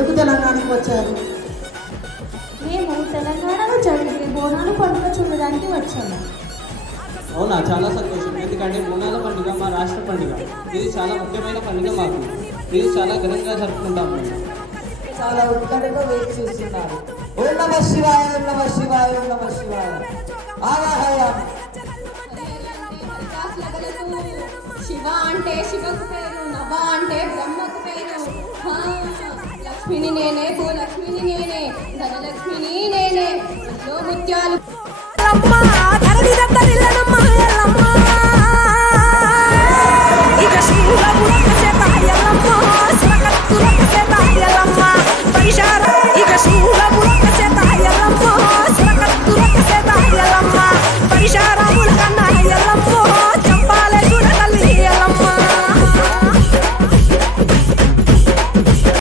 ఎందుకు తెలంగాణకు వచ్చారు? మేము తెలంగాణలో జరిగే బోనాలు పండుగ చూడడానికి వచ్చాము. అవునా, చాలా సంతోషం. ఎందుకంటే బోనాల పండుగ మా రాష్ట్ర పండుగ. ఇది చాలా ముఖ్యమైన పండుగ మాకు. ఇది చాలా ఘనంగా జరుపుకుంటాము. చాలా ఉత్కంఠగా వేచి చూస్తున్నారు. ఓం నమః శివాయ, ఓం నమః శివాయ, ఓం నమః శివాయ. ఆవాహయామి. శివ అంటే శివకు పేరు, నభ అంటే బ్రహ్మకు పేరు. లక్ష్మిని నేనే, భూలక్ష్మిని నేనే, ధనలక్ష్మిని నేనే, ముత్యాలు